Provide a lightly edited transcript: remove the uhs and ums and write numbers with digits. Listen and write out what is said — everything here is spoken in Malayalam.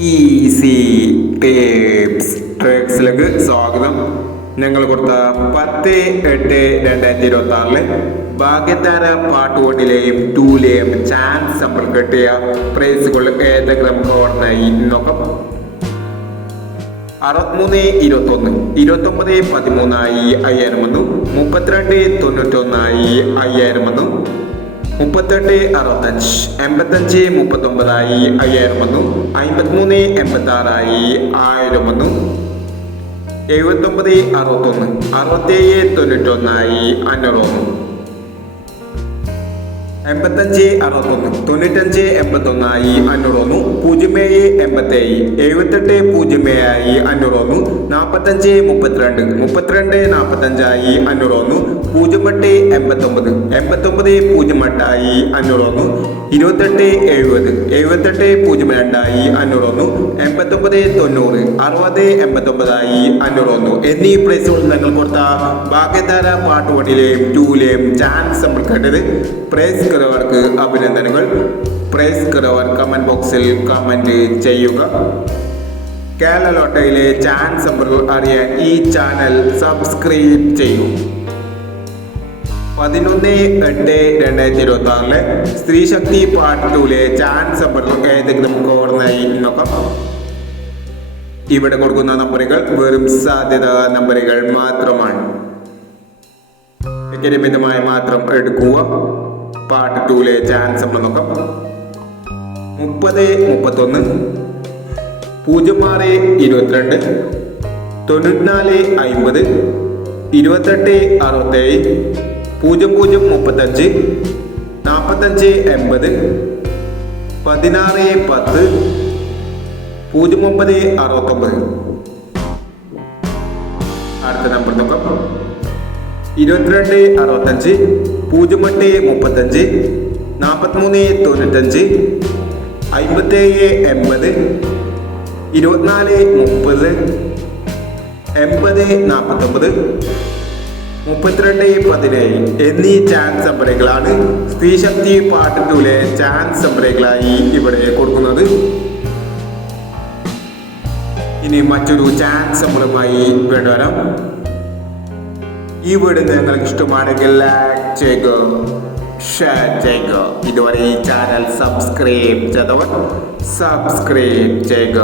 ഈസി ടിപ്സ് ട്രിക്സിലേക്ക് സ്വാഗതം. ഞങ്ങൾ കൊടുത്ത 10/8/2026 ഭാഗ്യതാര പാട്ടുകൊണ്ടിലെയും ടൂലെയും ചാൻസ് നമ്മൾ കിട്ടിയ പ്രൈസുകൾ ഏതൊക്കെ നമുക്ക് ഓർമ്മയായി നോക്കാം. 63-21, 29-13 5000 വന്നു. 32-91 5000 വന്നു. 38-65, 85-39 5000 വന്നു. 53-86 1000 വന്നു. 79-61, 67-91 500 വന്നു. 85-61, 95-81 500 വന്നു. 07-87, 78-07 500 വന്നു. 45-32, 32-45 500 വന്നു. 08-89, 89-08 500 വന്നു. 28-70, 78-02 500 വന്നു. 89-90, 60-89 500 വന്നു. എന്നീ പ്രൈസുകൾ നിങ്ങൾ കൊടുത്ത ഭാഗ്യതാര പാട്ടുപണിയിലെയും ടൂലെയും ചാൻസ് നമ്മൾ കണ്ടത്. പ്രൈസ് കുറവർക്ക് അഭിനന്ദനങ്ങൾ. പ്രൈസ് കുറവർ കമന്റ് ബോക്സിൽ കമന്റ് ചെയ്യുക. കേരള ലോട്ടറിയിലെ ചാൻസ് നമ്പറുകൾ അറിയാൻ ഈ ചാനൽ സബ്സ്ക്രൈബ് ചെയ്യൂ. 11/8/2026 സ്ത്രീശക്തി പാർട്ട് 2 ചാൻസ് നമ്പറുകൾ ഏതെങ്കിലും നമുക്ക് ഓർമ്മയായി നോക്കാം. ഇവിടെ കൊടുക്കുന്ന നമ്പറുകൾ വെറും സാധ്യത നമ്പറുകൾ മാത്രമാണ്. മിതമായി മാത്രം എടുക്കുക. പാർട്ട് 2 ചാൻസ് നമ്മൾ നോക്കാം. 30-31, 06-22, 94-50, 28-67, 00-35, 45-80, 16-10, 09-69. അടുത്ത നമ്പർ നോക്കാം. 22-65, 08-35, 43-95, 57-80, 24-30, 80-49, 32-17 എന്നീ ചാൻസ് നമ്പറുകളാണ് സ്ത്രീശക്തി പാർട്ട് 2 ചാൻസ് നമ്പറുകളായി ഇവിടെ കൊടുക്കുന്നത്. ഇനി മറ്റൊരു ചാൻസ് നമ്പറുമായി വരാം. ഈ വീഡിയോ നിങ്ങൾക്ക് ഇഷ്ടമാണെങ്കിൽ ലൈക്ക് ചെയ്യുക, ഷെയർ ചെയ്യുക. ഇതുവരെ ഈ ചാനൽ സബ്സ്ക്രൈബ് ചെയ്തവർ സബ്സ്ക്രൈബ് ചെയ്യുക.